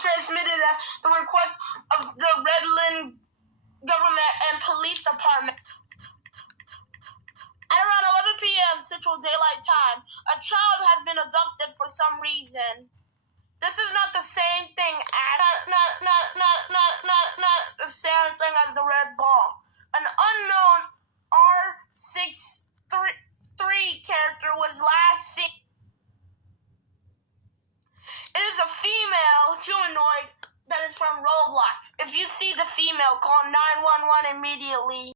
transmitted at the request of the Redland government and police department. At around 11 p.m. Central Daylight Time, a child has been abducted for some reason. This is not the same thing as not the same thing as the red ball. An unknown R63 character was last seen. It is a female humanoid that is from Roblox. If you see the female, call 911 immediately.